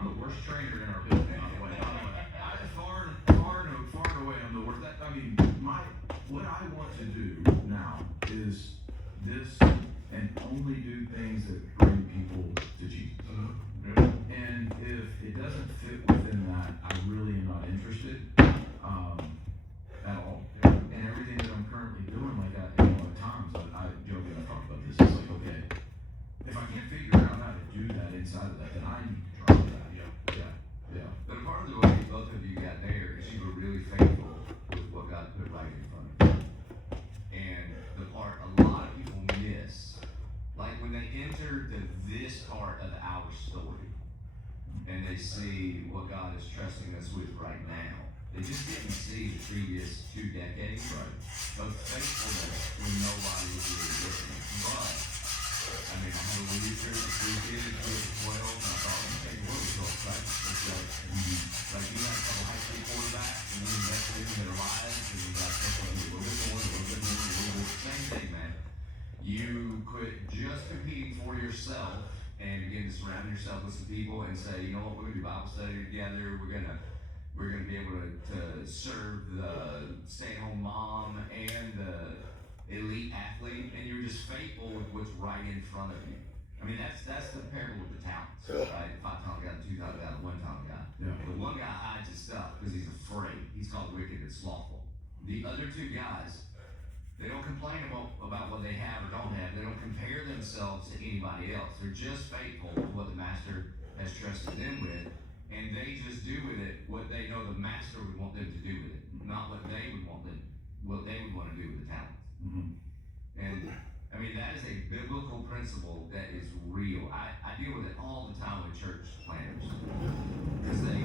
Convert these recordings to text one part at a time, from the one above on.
I'm the worst trainer in our building, by the way. Far and away, I'm the worst. What I want to do now is this and only do things that bring people to Jesus. And if it doesn't fit within that, I really am not interested at all. And everything that I'm currently doing, like at times, I joke and I talk about this. It's like, okay, if I can't figure out how to do that inside of that, then I need to drop that. Yeah. But part of the way both of you got there is you were really faithful with what God put right in front of you. And the part a lot of people miss, like when they enter this part of our story, and they see what God is trusting us with right now, they just didn't see the previous 2 decades of faithfulness when nobody was really listening. But I had a lead through the 3 kids, 12, and I thought, okay, what was so exciting? Like you had a couple high school quarterbacks, and we invested in their lives, and you got a little bit more. Same thing, man. You quit just competing for yourself and begin to surround yourself with some people and say, you know what, we're gonna do Bible study together. We're gonna be able to serve the stay-at-home mom and the elite athlete, and you're just faithful with what's right in front of you. That's the parable of the talents, right? 5 talent guy, 2 talent guy, 1 talent guy. Yeah. The 1 guy hides his stuff because he's afraid. He's called wicked and slothful. The other 2 guys, they don't complain about what they have or don't have. They don't compare themselves to anybody else. They're just faithful to what the master has trusted them with, and they just do with it what they know the master would want them to do with it, not what they would want to do with the talents. Mm-hmm. And that is a biblical principle that is real. I deal with it all the time with church planners because they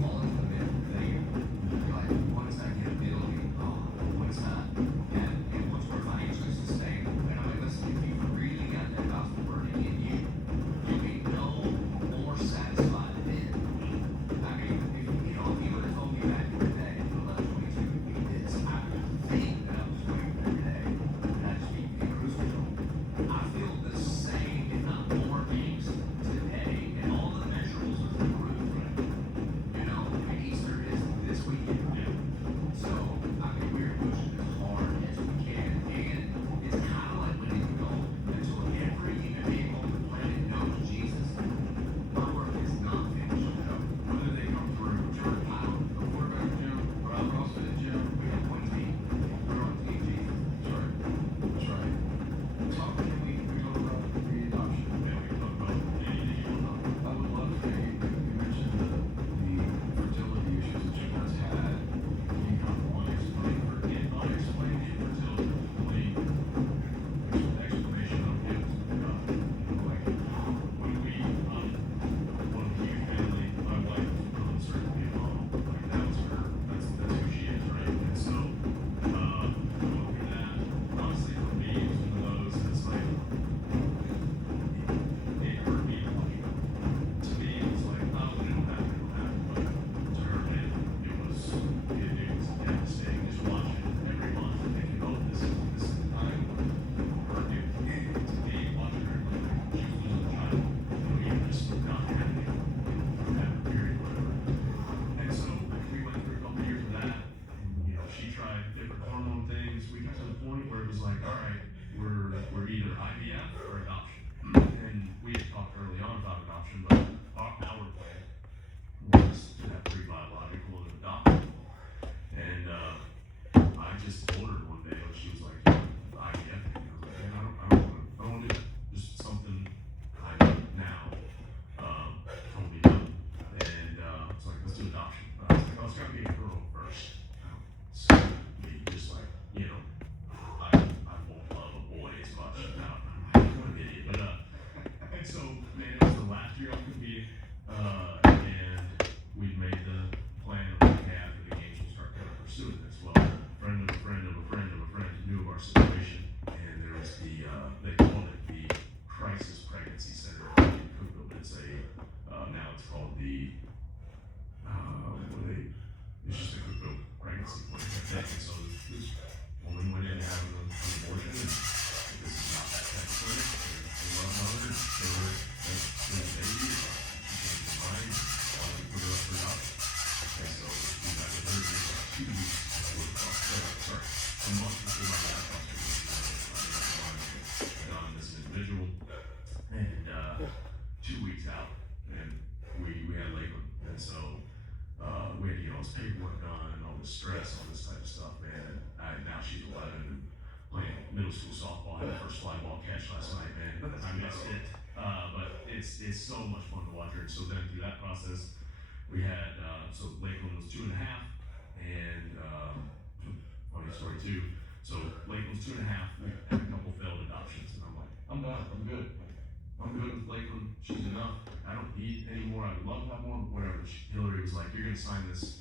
fall into the middle. They're like, once I get a building, once once we're financially sustainable. And I'm like, listen, if you really got that gospel burning in you, you'll be no more satisfied then. If you would have told me back in the day, 11:22, this, I would think that I was doing every day, and I'd just be in cruise control. I feel the same, if not more, angst today, and all the measures and we had Lakeland, and so we had to get all this paperwork done and all this stress, all this type of stuff, man. And now she's 11 and playing middle school softball. I had her first fly ball catch last night, man. I missed it, but it's so much fun to watch her. And so then through that process, we had so Lakeland was 2.5, and funny story too. So Lakeland was 2.5. We had a couple failed adoptions, and I'm like, I'm done. I'm good. I'm good with Lakeland. She's enough. I don't need any more. I would love to have more, but whatever. Hillary was like, you're gonna sign this.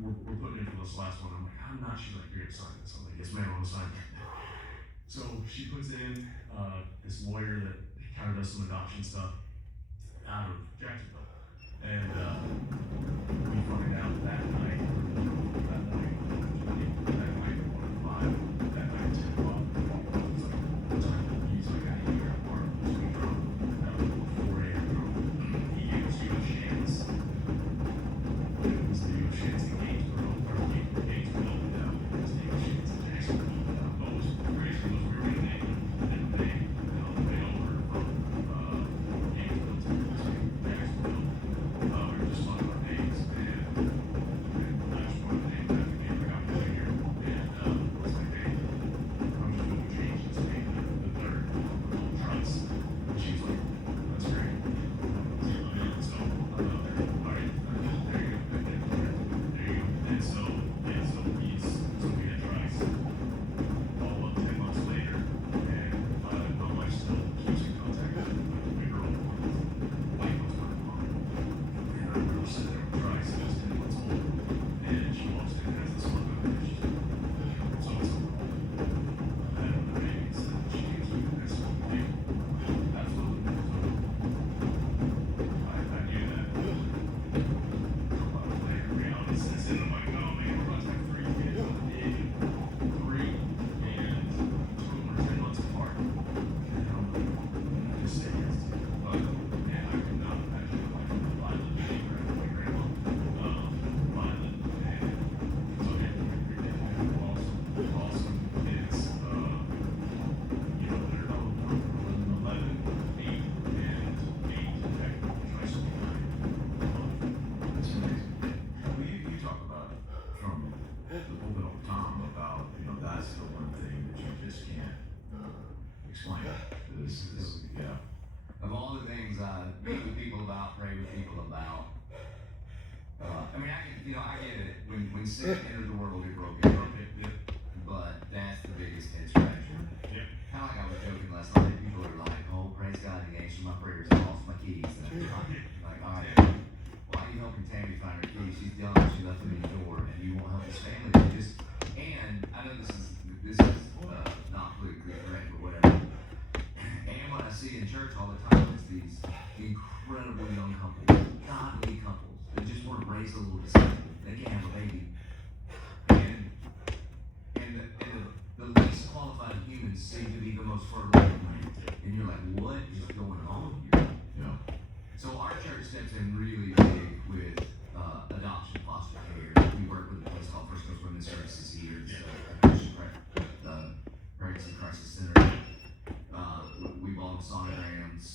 We're putting in for this last one. I'm like, I'm not. She's like, you're gonna sign this. I'm like, yes, ma'am, I'm gonna sign it. So she puts in this lawyer that kind of does some adoption stuff out of Jacksonville, and we find out that night, at 1:05, that night 10 o'clock. It's like, what time? He's like, I hear at work. So we drove. That was before 4 a.m. He gave us a chance. It was the chance in Gainesville, or Gainesville, it was the chance in Jacksonville. What was crazy was we were in England, and they, on the way over from Gainesville to Jacksonville, we were just talking about names, and I just wanted to name that the name I got here, and was like, hey, I'm just going to change this name to the third, Trust. And she's like, that's great. So, all right, there you go. And so we had Trice. All of 10 months later, and my wife still keeps in contact with my girl, like was my mom. And I remember sitting there with Trice, just 10 months old, and she walks in and has this look on her face. She's like, so-and-so. I had one of the babies, and she gives me the next one. Absolutely. So I knew that. A lot of later reality sets in. I'm like, oh man, we're about to have 3 kids on the age of 3, and 2 of them are 10 months apart. And I'm like, I just say yes to it. But man, I could not imagine like Violet being my grandma. Violet, and so yeah, awesome kids. You know, they're 11, 8, and 8. Technically, Trice will be 9. That's amazing. Well, you talk about from the pulpit all the time about, that's the one thing that you just can't explain. Yeah. Of all the things I meet with people about, pray with people about, I mean, I get it. When sin entered the world, it broke it. But that's the biggest head scratcher. Yeah. Kind of like I was joking last night. People are like, oh, praise God, he answered my prayers, I lost my keys. And I'm like, all right, why are you helping Tammy find her keys? She's done, she left them in the door, and you won't help his family. And I know this is not politically correct, but whatever. And what I see in church all the time is these incredible young couples, godly couples, that just want to raise a little disciple. They can't have a baby. And the least qualified humans seem to be the most fertile. And you're like, what is going on here? Yeah. So our church steps in really big with adoption, foster care. We work with a place called First Coast Women's Services here. It's a Christian pregnancy crisis center. We volunteer sonograms.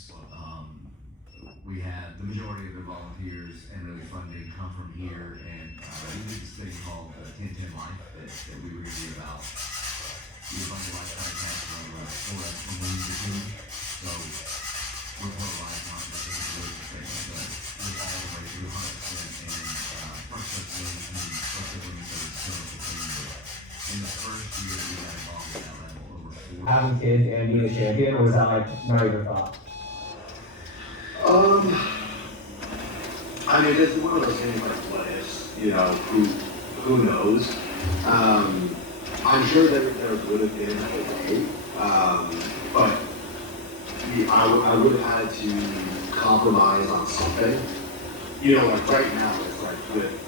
We have the majority of the volunteers and really funding come from here, and we did this thing called 1010 Life that we were here about. We have a bunch of lifetime cash from so we're part of life, not just a religious statement, but we're all the way through 100%. And first of women's service, in the first year we got involved at that level, over 40. Having kids and being a champion, or was that like not your thought? I mean, it's one of those things like, what ifs, who knows? I'm sure there would have been a way, but I would have had to compromise on something. Like right now, it's like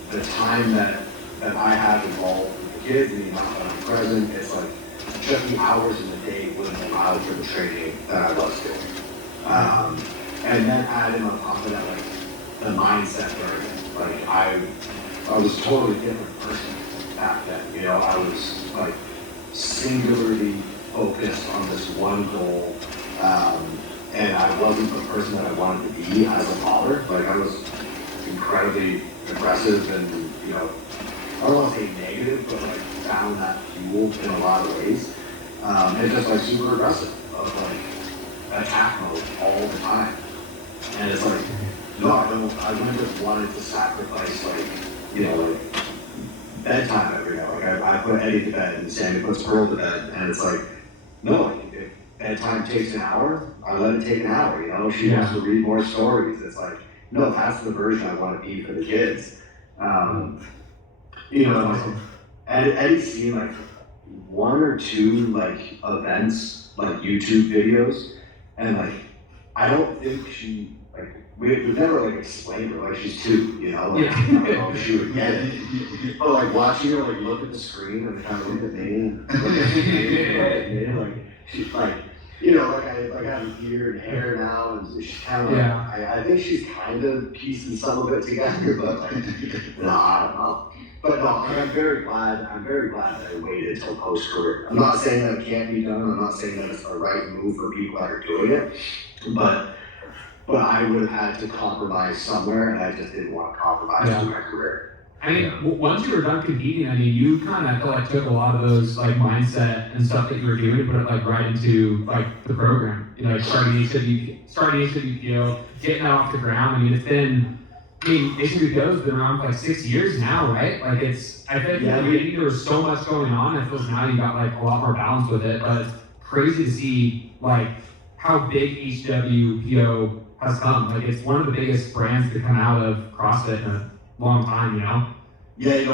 the time that I have involved with the kids and the amount that I'm present, it's like just the hours in the day wouldn't allow for the training that I was doing. And then adding on top of that, like the mindset burden. Like I was a totally different person back then. I was like singularly focused on this one goal. and I wasn't the person that I wanted to be as a father. Like I was incredibly aggressive and, you know, I don't want to say negative, but like found that fuel in a lot of ways. And just like super aggressive of like attack mode all the time. And it's like, no, I wouldn't have wanted to sacrifice like, you know, like bedtime every night. Like I put Eddie to bed and Sammy puts Pearl to bed, and it's like, no, like, if bedtime takes an hour, I let it take an hour, you know? If she wants to read more stories, it's like, no, that's the version I want to be for the kids. You know, like, Eddie's seen like one or two like events, like YouTube videos, and like, I don't think she, like, we've never like explained her, like she's two, you know, like, I don't know if she would get it. But like watching her like look at the screen and kind of look at me and look at me, like she's like, you know, like I have beard and hair now, and she's kind of like, I think she's kind of piecing some of it together, but like, no, I don't know. But no, like, I'm very glad that I waited till post-career. I'm not saying that it can't be done, I'm not saying that it's the right move for people that are doing it, but I would have had to compromise somewhere, and I just didn't want to compromise in my career. I mean, once you were done competing, I mean, you kind of like took a lot of those like mindset and stuff that you were doing and put it like right into like the program. You know, like starting HWPO, getting that off the ground. I mean, it's been, I mean, HWPO's been around for like 6 years now, right? Like it's, I think at the beginning there was so much going on. I feel now you got like a lot more balance with it, but it's crazy to see like how big HWPO has come. Like it's one of the biggest brands to come out of CrossFit in a long time, you know? Yeah, you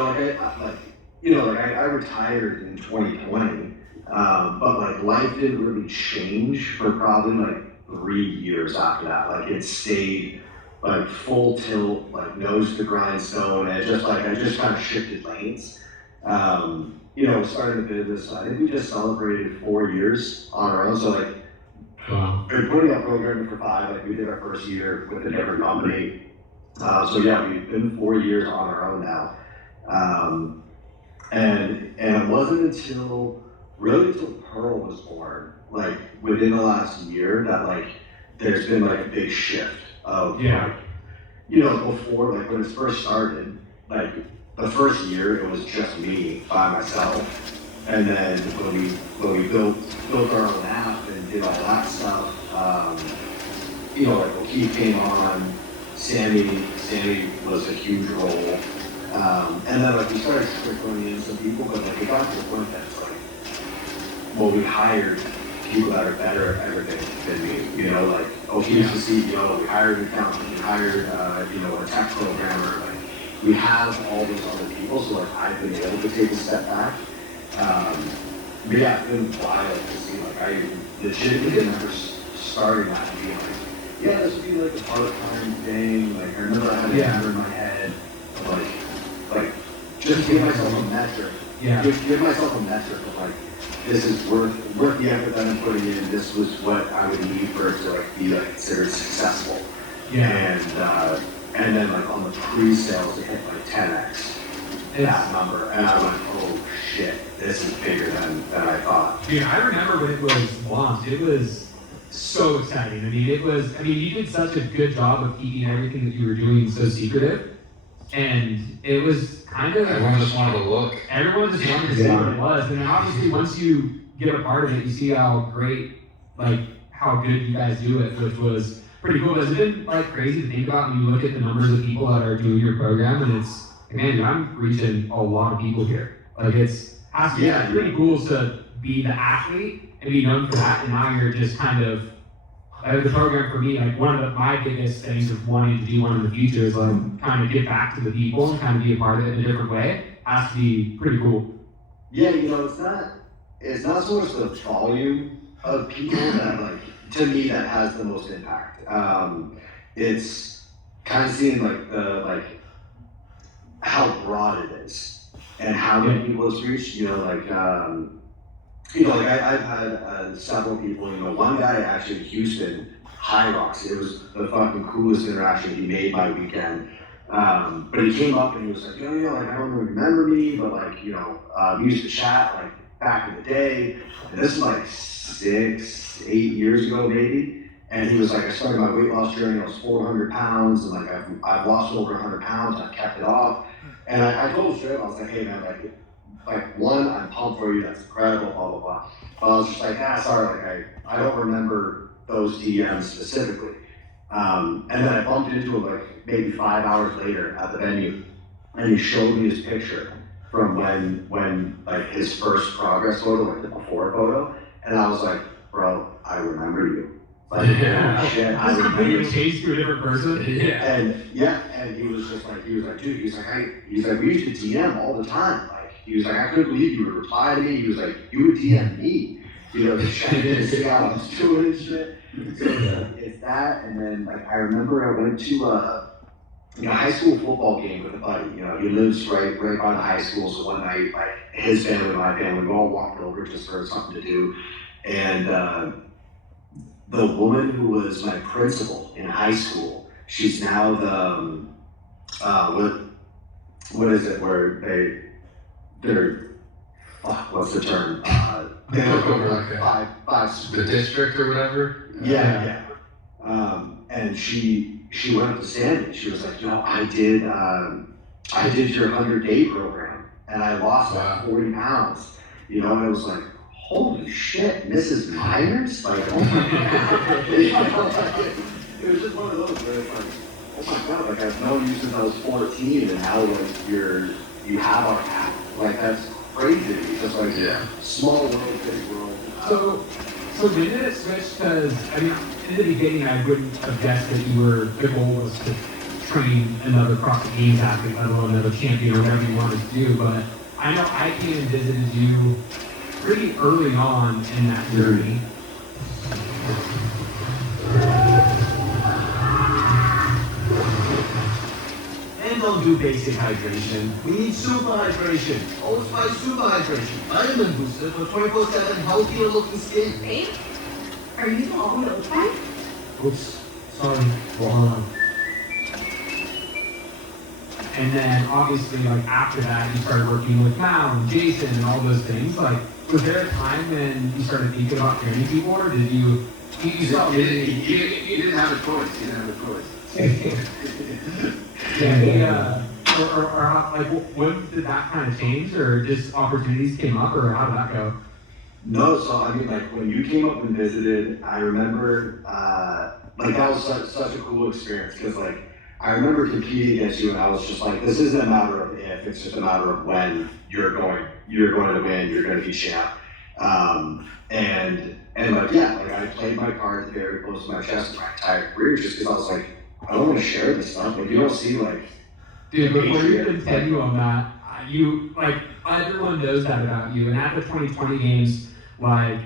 know, like I retired in 2020, but like life didn't really change for probably like 3 years after that. Like it stayed like full tilt, like nose to the grindstone, and I just kind of shifted lanes. You know, starting the business, I think we just celebrated 4 years on our own. So like, been putting up programming for 5. Like we did our first year with a different company. So yeah, we've been 4 years on our own now. And it wasn't until Pearl was born, like within the last year, that like there's been like a big shift of like, you know, before, like when it first started, like the first year it was just me by myself. And then when we built our own app and did all that stuff, you know, like when Keith came on, Sammy was a huge role. And then like we started trickling in some people, but like it got to the point that it's like, well, we hired people that are better at everything than me, you know, like, oh, he's the CEO, we hired an accountant, we hired, you know, a tech programmer, like, we have all those other people, so like, I've been able to take a step back. But yeah, it's been wild to see, like, I legitimately remember starting that and being like, yeah, this would be like a part-time thing, like, I remember I had a number in my head, like, just give myself a metric, give myself a metric of like, this is worth the effort that I'm putting in. This was what I would need for it to like be like considered successful. And then like on the pre-sales, it hit like 10x that number, and I went, oh shit, this is bigger than I thought. Dude, I remember when it was launched. It was so exciting. I mean, you did such a good job of keeping everything that you were doing so secretive. And it was kind of everyone just wanted to look. Everyone just wanted to see what it was. And then obviously once you get a part of it, you see how great, like how good you guys do it, which was pretty cool. Has it been like crazy to think about when you look at the numbers of people that are doing your program, and it's, man, I'm reaching a lot of people here. Like has to be pretty cool to be the athlete and be known for that, and now you're just kind of the program for me, like one of my biggest things of wanting to do one in the future is like kind of give back to the people and kind of be a part of it in a different way. Has to be pretty cool. Yeah, you know, it's not so much the volume of people that like, to me, that has the most impact. It's kind of seeing like how broad it is and how many people it's reached, you know, like, I've had several people, you know, one guy actually in Houston, High Rocks, it was the fucking coolest interaction he made my weekend. But he came up and he was like, oh, yeah, like, I don't really remember me, but like, you know, we used to chat like back in the day. And this is like 6-8 years ago, maybe. And he was like, I started my weight loss journey, I was 400 pounds, and like I've lost over 100 pounds, I've kept it off. And I told him straight up, I was like, hey man, like one, I'm pumped for you, that's incredible, blah, blah, blah. But I was just like, sorry, like I don't remember those DMs specifically. And then I bumped into him like maybe 5 hours later at the venue, and he showed me his picture from when like his first progress photo, like the before photo, and I was like, bro, I remember you. Like, shit, I remember you. Changed to a different person. And he was like, dude, he's like, we used to DM all the time. Like, he was like, I couldn't believe you would reply to me. He was like, you would DM me, to check in, see how I was doing and shit. So it's that, and then like I remember I went to a high school football game with a buddy. He lives right by the high school. So one night, like his family and my family, we all walked over just for something to do, and the woman who was my principal in high school, she's now the what is it where they're what's the term? They look over like five the district or whatever. Yeah. And she went up to Sandy. She was like, I did your 100-day program, and I lost like 40 pounds. And it was like, holy shit, Mrs. Myers? Like, oh my god. It was just one of those where it's like, oh my god, like I've known you since I was 14, and now like you have our app. Like that's crazy. It's just like small world, big world. So when did it switch? Because I mean, in the beginning, I wouldn't have guessed that the goal was to train another CrossFit Games athlete, let alone another champion or whatever you wanted to do. But I know I came and visited you pretty early on in that journey. And don't do basic hydration. We need super hydration. Old Spice super hydration. Vitamin booster for 24/7 healthier looking skin. Babe, are you the all milk one? Oops, sorry. Hold on. And then obviously, like after that, you started working with Mal and Jason and all those things. Like, was there a time when you started thinking about training people, or did you saw You didn't have a choice. You didn't have a choice. or how, like, when did that kind of change, or just opportunities came up, or how did that go? No, so I mean, like when you came up and visited, I remember like that was such a cool experience because like I remember competing against you, and I was just like, this isn't a matter of if, it's just a matter of when you're going to win, you're going to be champ. And like like I played my cards very close to my chest my entire career just because I was like, I don't want to share this stuff. Like you don't see like. Dude, before you continue on that, you like everyone knows that about you, and at the 2020 games, like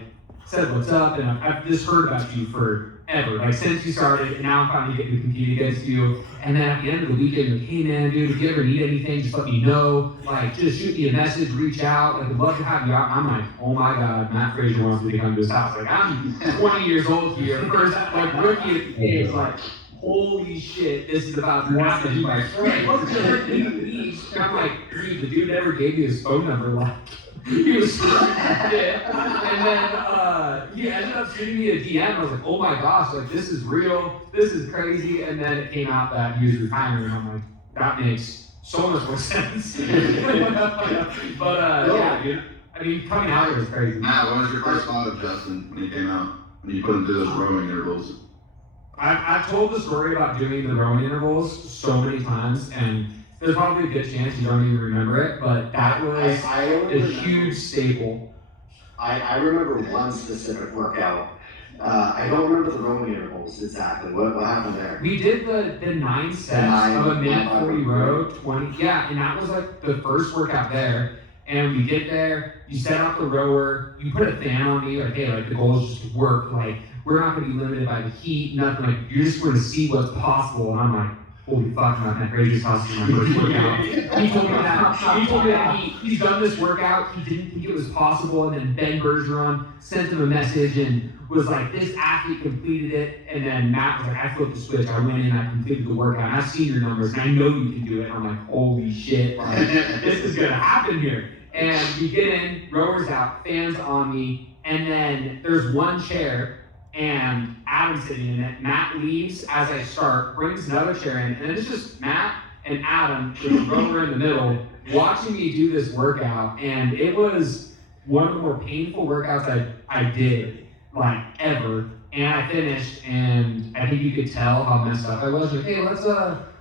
said what's up, and I've just heard about you forever, like since you started, and now I'm finally getting to compete against you. And then at the end of the weekend, you're like, hey man, dude, if you ever need anything, just let me know. Like, just shoot me a message, reach out. Like, I'd love to have you out. I'm like, oh my god, Matt Frazier wants me to come to his house. Like, I'm 20 years old here, first like rookie at the games, like. Holy shit, this is about to happen. Like, what's the need? I'm like, dude, the dude never gave me his phone number. Like, he was shit. And then he ended up shooting me a DM. I was like, oh my gosh, like this is real. This is crazy. And then it came out that he was retiring. I'm like, that makes so much more sense. But yeah, dude. I mean, coming out here is crazy. Matt, what was your first thought of Justin when he came out? When you put him through those rowing intervals? I've told the story about doing the rowing intervals so many times, and there's probably a good chance you don't even remember it, but that was a huge staple. I remember one specific workout. I don't remember the rowing intervals exactly. What happened there? We did the 9 sets of a minute 40 row, 20. Yeah, and that was like the first workout there. And we get there, you set up the rower, you put a fan on me, like, hey, like the goal is just to work, like, we're not gonna be limited by the heat, nothing, like, you're just gonna see what's possible. And I'm like, holy fuck, Matt Frazier's house is my first workout. He told me that he's done this workout, he didn't think it was possible, and then Ben Bergeron sent him a message and was like, this athlete completed it, and then Matt was like, I flipped the switch, I went in, I completed the workout, and I've seen your numbers, and I know you can do it. I'm like, holy shit, like, this is gonna happen here. And we get in, rowers out, fans on me, and then there's one chair, and Adam's sitting in it. Matt leaves as I start, brings another chair in, and it's just Matt and Adam with the rower in the middle watching me do this workout, and it was one of the more painful workouts I did, like, ever. And I finished, and I think you could tell how messed up I was. Like, hey, let's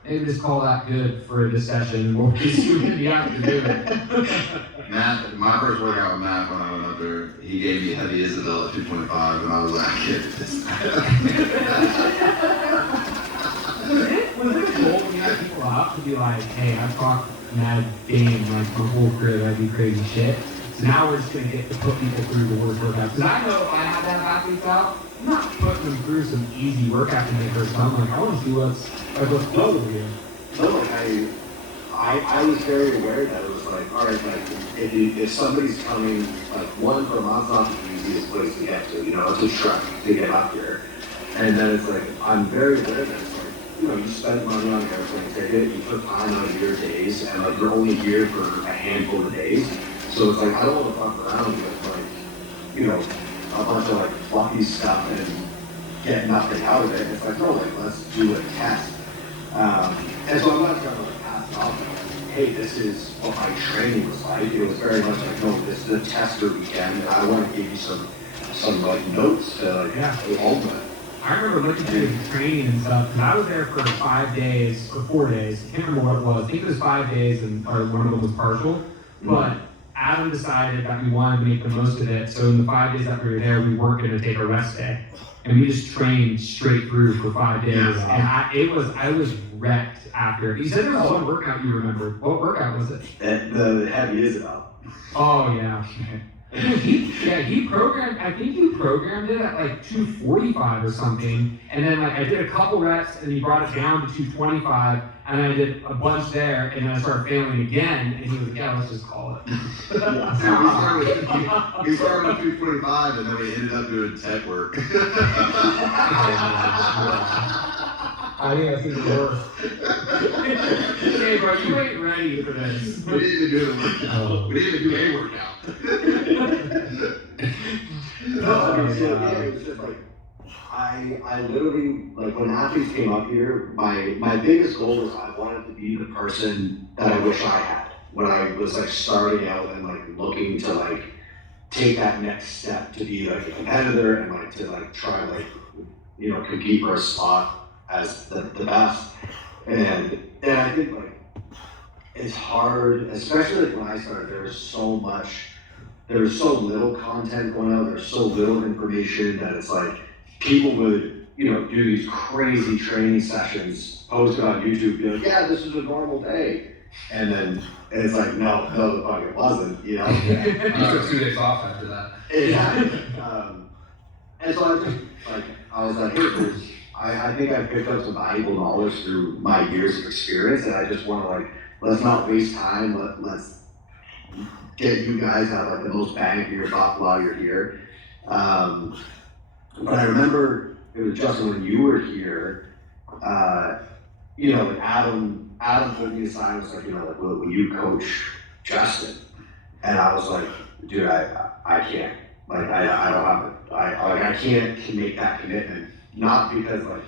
maybe just call that good for this session, and we'll just see what you have to do. Matt, my first workout with Matt when I went up there, he gave me heavy Isabel at 225, and I was like, kid, this. Was it a goal when you had people out to be like, hey, I've talked mad game like my whole career that I do crazy shit. So now we're just gonna get to put people through the worst workouts. Because I know if I had to have athletes out, I'm not putting them through some easy workout to make her I'm like, I want to see what's cool over here. No, like I was very aware that it was like, all right, like if somebody's coming, like one, Vermont's not the easiest place to get to, you know, it's a trek to get up here. And then it's like, I'm very aware that it's like, you know, you spend money on an airplane ticket, you put time out of your days, and like you're only here for a handful of days. So it's like, I don't want to fuck around with like, you know, a bunch of like fluffy stuff and get nothing out of it. It's like, no, like let's do a test. And so I'm not trying to like pass it off like, hey, this is what my training was like. It was very much like, no, this is a tester weekend, and I want to give you some like notes to like hold with. I remember looking through the training and stuff, because I was there for 5 days, or 4 days, I can't remember what it was. I think it was 5 days, or one of them was partial. But Adam decided that we wanted to make the most of it, so in the 5 days that we were there, we weren't going to take a rest day. And we just trained straight through for 5 days. And I was wrecked after. You said there was one workout you remembered. What workout was it? The heavy Isabel. Oh, yeah. He programmed, I think he programmed it at like 245 or something, and then like I did a couple reps and he brought it down to 225, and I did a bunch there, and then I started failing again, and he was like, yeah, let's just call it. We started with 225, and then we ended up doing tech work. I think that's even worse. Hey bro, you ain't ready for this. We didn't even do a workout. We didn't even do a workout. No, I mean, so yeah, it was just like, I literally, like when athletes came up here, my biggest goal was I wanted to be the person that I wish I had when I was like starting out and like looking to like take that next step to be like a competitor and like to like try like, you know, compete for a spot as the best. And I think like it's hard, especially like when I started, there was so little content going out, there's so little information that it's like people would, you know, do these crazy training sessions, post it on YouTube, be like, yeah, this is a normal day. And then it's like, no, the fuck it wasn't, you know? I took 2 days off after that. Exactly. And so I was like, hey, I think I picked up some valuable knowledge through my years of experience, and I just want to like, let's not waste time. Let's get you guys out like the most bang for your buck while you're here. But I remember it was Justin when you were here. You know, when Adam put me aside and was like, you know, like, will you coach Justin? And I was like, dude, I can't. Like, I don't have it. I can't make that commitment. Not because like